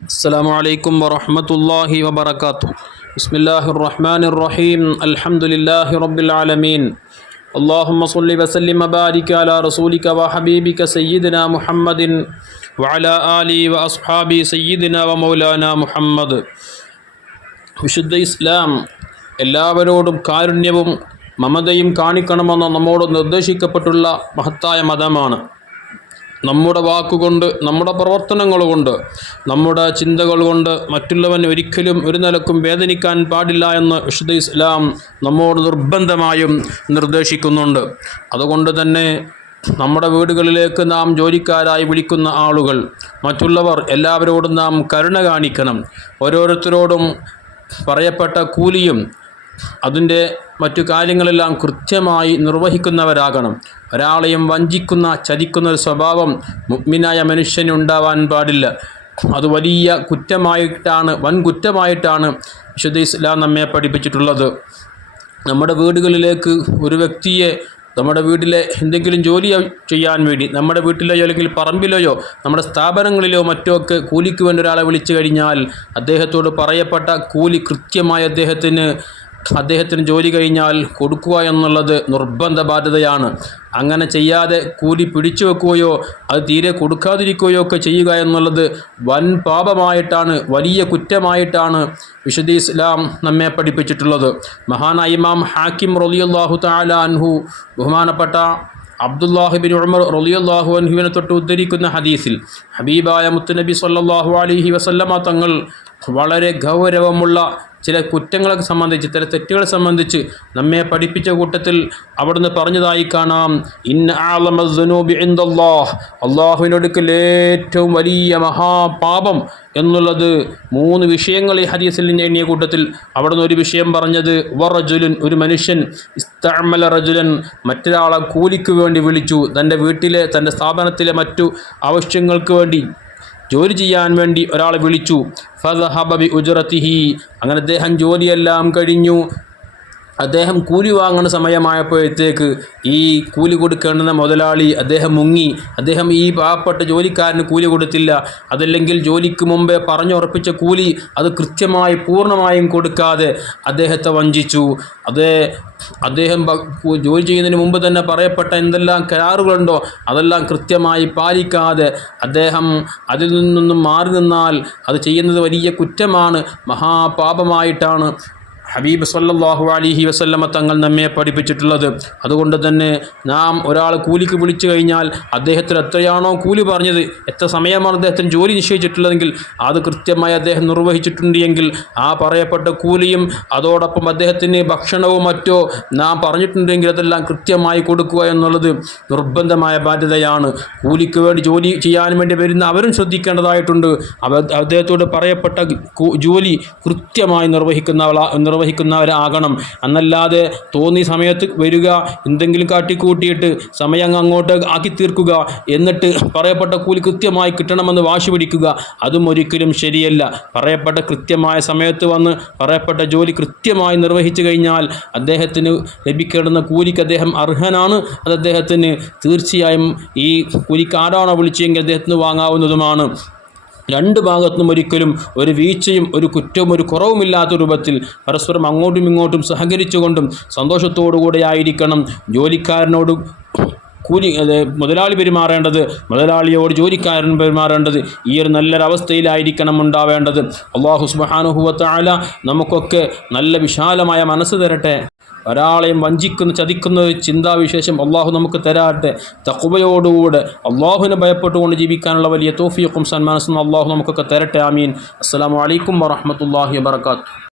السلام عليكم ورحمة الله وبركاته بسم الله الرحمن الرحيم الحمد لله رب العالمين اللهم صل وسلم وبارك على رسولك وحبيبك سيدنا محمد وعلى آله وأصحابه سيدنا ومولانا محمد വിശുദ്ധ ഇസ്ലാം എല്ലാവരോടും കാരുണ്യവും മമതയും കാണിക്കണമെന്ന് നമ്മോട് നിർദ്ദേശിക്കപ്പെട്ടുള്ള മഹത്തായ മതമാണ് നമ്മുടെ വാക്കുകൊണ്ട് നമ്മുടെ പ്രവർത്തനങ്ങൾ കൊണ്ട് നമ്മുടെ ചിന്തകൾ കൊണ്ട് മറ്റുള്ളവൻ ഒരിക്കലും ഒരു നിലക്കും വേദനിക്കാൻ പാടില്ല എന്ന് വിശുദ്ധ ഇസ്ലാം നമ്മോട് നിർബന്ധമായും നിർദ്ദേശിക്കുന്നുണ്ട്. അതുകൊണ്ട് തന്നെ നമ്മുടെ വീടുകളിലേക്ക് നാം ജോലിക്കാരായി വിളിക്കുന്ന ആളുകൾ മറ്റുള്ളവർ എല്ലാവരോടും നാം കരുണ കാണിക്കണം. ഓരോരുത്തരോടും പറയപ്പെട്ട കൂലിയും അതിന്റെ മറ്റു കാര്യങ്ങളെല്ലാം കൃത്യമായി നിർവഹിക്കുന്നവരാകണം. ഒരാളെയും വഞ്ചിക്കുന്ന ചതിക്കുന്ന ഒരു സ്വഭാവം മുഗ്മിനായ മനുഷ്യന് ഉണ്ടാവാൻ പാടില്ല. അത് വലിയ കുറ്റമായിട്ടാണ് വൻ കുറ്റമായിട്ടാണ് വിശുദ്ധ ഇസ്ലാം നമ്മെ പഠിപ്പിച്ചിട്ടുള്ളത്. നമ്മുടെ വീടുകളിലേക്ക് ഒരു വ്യക്തിയെ നമ്മുടെ വീട്ടിലെ എന്തെങ്കിലും ജോലി ചെയ്യാൻ വേണ്ടി നമ്മുടെ വീട്ടിലെയോ അല്ലെങ്കിൽ പറമ്പിലെയോ നമ്മുടെ സ്ഥാപനങ്ങളിലോ മറ്റോ ഒക്കെ കൂലിക്ക് വേണ്ടി ഒരാളെ വിളിച്ചു കഴിഞ്ഞാൽ അദ്ദേഹത്തോട് പറയപ്പെട്ട കൂലി കൃത്യമായി അദ്ദേഹത്തിന് അദ്ദേഹത്തിന് ജോലി കഴിഞ്ഞാൽ കൊടുക്കുക എന്നുള്ളത് നിർബന്ധ ബാധ്യതയാണ്. അങ്ങനെ ചെയ്യാതെ കൂലി പിടിച്ചു വെക്കുകയോ അത് തീരെ കൊടുക്കാതിരിക്കുകയോ ഒക്കെ ചെയ്യുക എന്നുള്ളത് വൻ പാപമായിട്ടാണ് വലിയ കുറ്റമായിട്ടാണ് വിശുദ്ധ ഇസ്ലാം നമ്മെ പഠിപ്പിച്ചിട്ടുള്ളത്. മഹാനായ ഇമാം ഹാക്കിം റലിയല്ലാഹു താല അൻഹു ബഹുമാനപ്പെട്ട അബ്ദുല്ലാഹിബിൻ ഉമർ റലിയല്ലാഹു അൻഹുവിനെ തൊട്ട് ഉദ്ധരിക്കുന്ന ഹദീസിൽ ഹബീബായ മുത്തുനബി സല്ലാഹു അലഹി വസല്ലമ തങ്ങൾ വളരെ ഗൗരവമുള്ള ചില കുറ്റങ്ങളെ സംബന്ധിച്ച് ചില തെറ്റുകളെ സംബന്ധിച്ച് നമ്മെ പഠിപ്പിച്ച കൂട്ടത്തിൽ അവിടുന്ന് പറഞ്ഞതായി കാണാം. ഇന്ന അള്ളാഹുവിനൊടുക്കൽ ഏറ്റവും വലിയ മഹാപാപം എന്നുള്ളത് മൂന്ന് വിഷയങ്ങൾ ഈ ഹദീസിൽ എണ്ണിയ കൂട്ടത്തിൽ അവിടുന്ന് ഒരു വിഷയം പറഞ്ഞത് വറജുലുൻ ഒരു മനുഷ്യൻ ഇസ്തമല റജുലൻ മറ്റൊരാളെ കൂലിക്ക് വേണ്ടി വിളിച്ചു. തന്റെ വീട്ടിലെ തന്റെ സ്ഥാപനത്തിലെ മറ്റു ആവശ്യങ്ങൾക്ക് വേണ്ടി ജോലി ചെയ്യാൻ വേണ്ടി ഒരാളെ വിളിച്ചു. ഫഹബബി ഉജറത്തിഹി. അങ്ങനെ അദ്ദേഹം ജോലിയെല്ലാം കഴിഞ്ഞു. അദ്ദേഹം കൂലി വാങ്ങുന്ന സമയമായപ്പോഴത്തേക്ക് ഈ കൂലി കൊടുക്കേണ്ടുന്ന മുതലാളി അദ്ദേഹം മുങ്ങി. അദ്ദേഹം ഈ പാവപ്പെട്ട ജോലിക്കാരന് കൂലി കൊടുത്തില്ല. അതല്ലെങ്കിൽ ജോലിക്ക് മുമ്പേ പറഞ്ഞുറപ്പിച്ച കൂലി അത് കൃത്യമായി പൂർണമായും കൊടുക്കാതെ അദ്ദേഹത്തെ വഞ്ചിച്ചു. അതേ അദ്ദേഹം ജോലി ചെയ്യുന്നതിന് മുമ്പ് തന്നെ പറയപ്പെട്ട എന്തെല്ലാം കരാറുകളുണ്ടോ അതെല്ലാം കൃത്യമായി പാലിക്കാതെ അദ്ദേഹം അതിൽ നിന്നും മാറി നിന്നാൽ അത് ചെയ്യുന്നത് വലിയ കുറ്റമാണ്. മഹാപാപമായിട്ടാണ് ഹബീബ് സല്ലാഹു അലിഹി വസല്ലമ തങ്ങൾ നമ്മെ പഠിപ്പിച്ചിട്ടുള്ളത്. അതുകൊണ്ട് തന്നെ നാം ഒരാൾ കൂലിക്ക് വിളിച്ചു കഴിഞ്ഞാൽ അദ്ദേഹത്തിന് എത്രയാണോ കൂലി പറഞ്ഞത് എത്ര സമയമാണ് അദ്ദേഹത്തിന് ജോലി നിശ്ചയിച്ചിട്ടുള്ളതെങ്കിൽ അത് കൃത്യമായി അദ്ദേഹം നിർവഹിച്ചിട്ടുണ്ടെങ്കിൽ ആ പറയപ്പെട്ട കൂലിയും അതോടൊപ്പം അദ്ദേഹത്തിന് ഭക്ഷണവും മറ്റോ നാം പറഞ്ഞിട്ടുണ്ടെങ്കിൽ അതെല്ലാം കൃത്യമായി കൊടുക്കുക എന്നുള്ളത് നിർബന്ധമായ ബാധ്യതയാണ്. കൂലിക്ക് വേണ്ടി ജോലി ചെയ്യാൻ വേണ്ടി വരുന്ന അവരും ശ്രദ്ധിക്കേണ്ടതായിട്ടുണ്ട്. അവ അദ്ദേഹത്തോട് പറയപ്പെട്ട ജോലി കൃത്യമായി നിർവഹിക്കുന്നവള നിർവഹിക്കുന്നവരാകണം. എന്നല്ലാതെ തോന്നിയ സമയത്ത് വരിക എന്തെങ്കിലും കാട്ടിക്കൂട്ടിയിട്ട് സമയം അങ്ങോട്ട് ആക്കി തീർക്കുക എന്നിട്ട് പറയപ്പെട്ട കൂലി കൃത്യമായി കിട്ടണമെന്ന് വാശി പിടിക്കുക അതും ഒരിക്കലും ശരിയല്ല. പറയപ്പെട്ട കൃത്യമായ സമയത്ത് വന്ന് പറയപ്പെട്ട ജോലി കൃത്യമായി നിർവഹിച്ചു കഴിഞ്ഞാൽ അദ്ദേഹത്തിന് ലഭിക്കേണ്ടുന്ന കൂലിക്ക് അദ്ദേഹം അർഹനാണ്. അത് അദ്ദേഹത്തിന് തീർച്ചയായും ഈ കൂലിക്ക് ആരാണോ വിളിച്ചെങ്കിൽ അദ്ദേഹത്തിന് വാങ്ങാവുന്നതുമാണ്. രണ്ട് ഭാഗത്തും ഒരിക്കലും ഒരു വീഴ്ചയും ഒരു കുറ്റവും ഒരു കുറവുമില്ലാത്ത രൂപത്തിൽ പരസ്പരം അങ്ങോട്ടും ഇങ്ങോട്ടും സഹകരിച്ചുകൊണ്ടും സന്തോഷത്തോടുകൂടെ ആയിരിക്കണം. ജോലിക്കാരനോട് കൂലി മുതലാളി പെരുമാറേണ്ടത് മുതലാളിയോട് ജോലിക്കാരൻ പെരുമാറേണ്ടത് ഈ ഒരു നല്ലൊരവസ്ഥയിലായിരിക്കണം ഉണ്ടാവേണ്ടത്. അള്ളാഹു സുബാനുഹുവത്തായ നമുക്കൊക്കെ നല്ല വിശാലമായ മനസ്സ് തരട്ടെ. ഒരാളെയും വഞ്ചിക്കുന്ന ചതിക്കുന്ന ഒരു ചിന്താവിശേഷം അള്ളാഹു നമുക്ക് തരാട്ടെ. തക്കുബയോടുകൂടെ അള്ളാഹുവിനെ ഭയപ്പെട്ടുകൊണ്ട് ജീവിക്കാനുള്ള വലിയ തോഫിയക്കും സന്മാനസും അള്ളാഹു നമുക്കൊക്കെ തരട്ടെ ആമീൻ. അസ്സാം വലൈക്കും വറഹമത്തല്ലാഹി വാത്തു